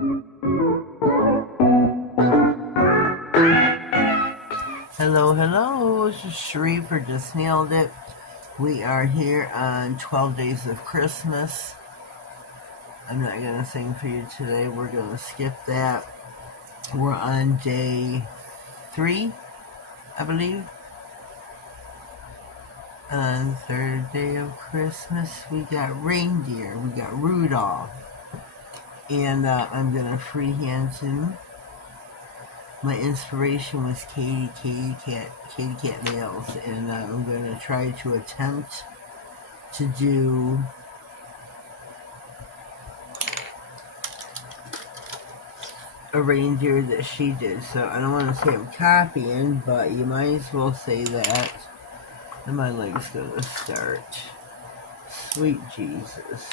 Hello, hello, this is Sheree for Just Nailed It. We are here on 12 Days of Christmas. I'm not going to sing for you today, we're going to skip that. We're on day 3, I believe. On the third day of Christmas, we got Reindeer, we got Rudolph. And I'm going to freehand him. My inspiration was Katie Cat Nails, and I'm going to try to attempt to do a reindeer that she did. So I don't want to say I'm copying, but you might as well say that. And my leg's going to start. Sweet Jesus.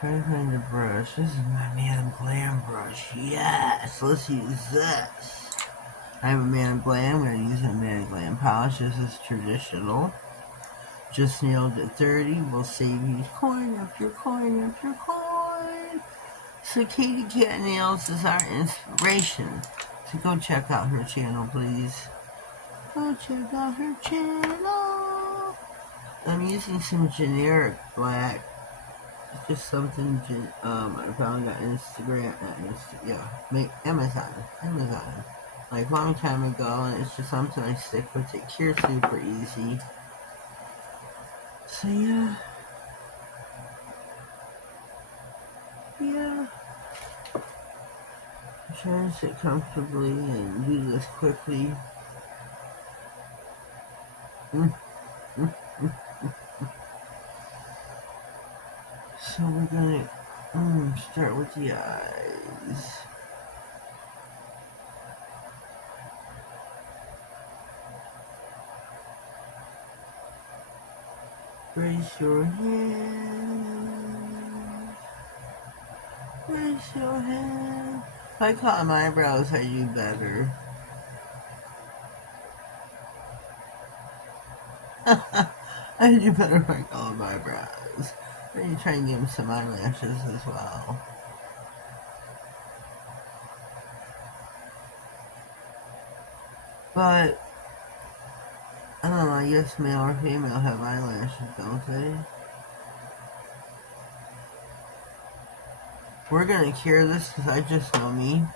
Try to find a brush. This is my Man Glam brush. Yes, let's use this. I have a Man Glam. I'm going to use a Man Glam polish. This is traditional. Just Nailed It 30. We'll save you coin after coin after coin. So Katie Cat Nails is our inspiration. So go check out her channel, please. Go check out her channel. I'm using some generic black. Just something I found on Instagram, Amazon, like a long time ago, and it's just something I stick with. It cures super easy. So yeah. I'm trying to sit comfortably and do this quickly. So we're gonna start with the eyes. Raise your hand. Raise your hand. If I caught my eyebrows, I do better. I do better if I caught my eyebrows. Then you try and give them some eyelashes as well. But I don't know, I guess male or female have eyelashes, don't they? We're gonna cure this because I just know me.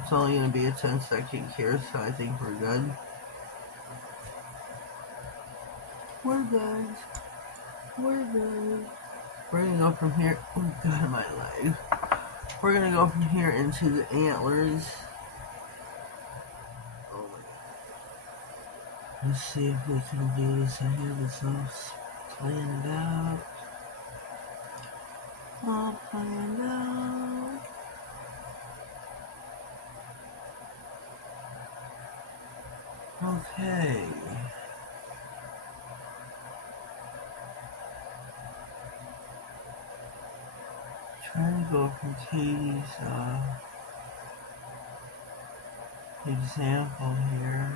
It's only gonna be a 10-second cure, so I think we're good. We're good. We're good. We're gonna go from here. Oh god, my leg. We're gonna go from here into the antlers. Oh my god. Let's see if we can do this. I have this all planned out. All planned out. Okay. Trying to go from Katie's example here.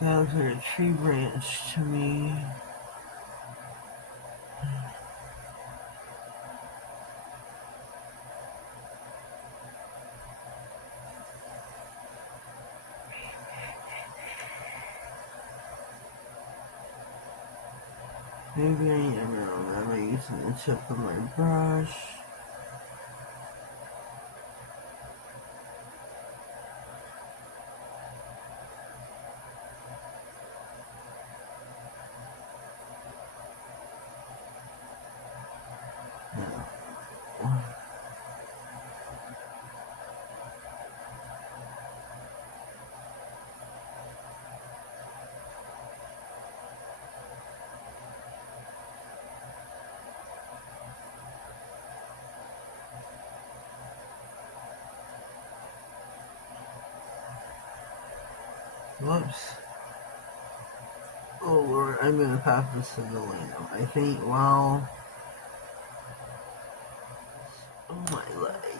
That looks like a tree branch to me. Maybe I never remember using the tip of my brush. Whoops. Oh Lord, I'm gonna pop this to the lamp. I think, well... Oh my leg.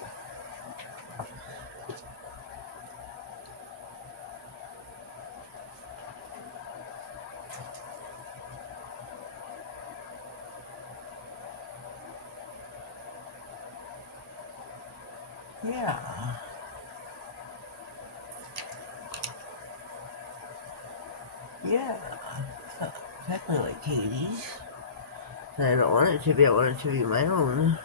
Yeah. Yeah. It's not exactly like Katie's. I don't want it to be. I want it to be my own.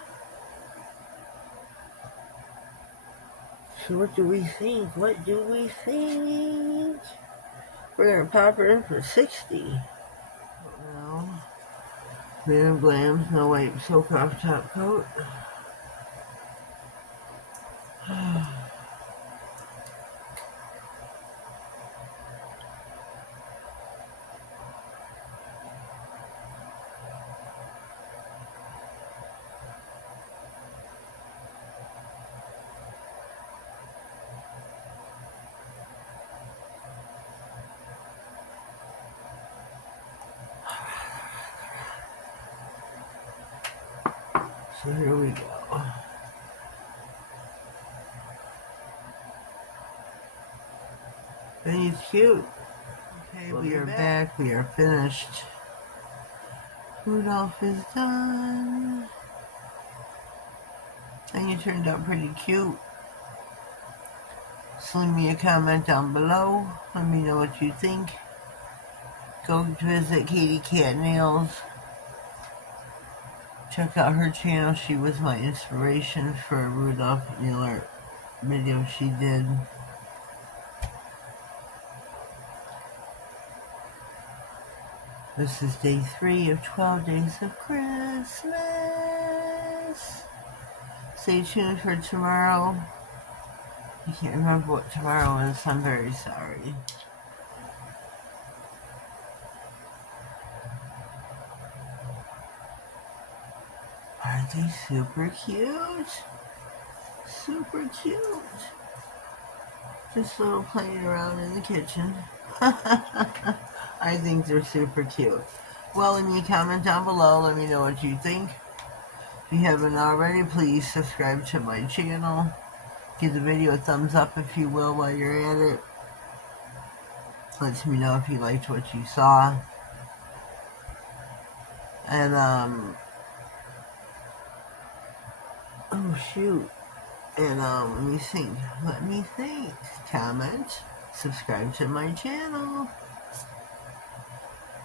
So what do we think? What do we think? We're gonna pop her in for 60. Well, Man Glam's no white soak off top coat. So here we go. And he's cute. Okay, we are back. We are finished. Rudolph is done. And you turned out pretty cute. So leave me a comment down below. Let me know what you think. Go visit Katie Cat Nails. Check out her channel. She was my inspiration for a Rudolph nail art video she did. This is day 3 of 12 days of Christmas. Stay tuned for tomorrow. I can't remember what tomorrow is. I'm very sorry. Aren't they super cute? Super cute. Just a little playing around in the kitchen. I think they're super cute. Well, leave me a comment down below. Let me know what you think. If you haven't already, please subscribe to my channel. Give the video a thumbs up if you will while you're at it. Lets me know if you liked what you saw. And, oh shoot. And, let me think. Comment. Subscribe to my channel.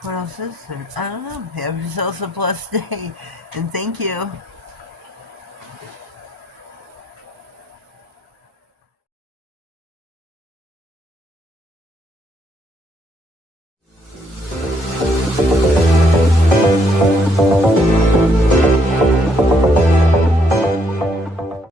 What else is there? I don't know. Have yourselves a blessed day. And thank you.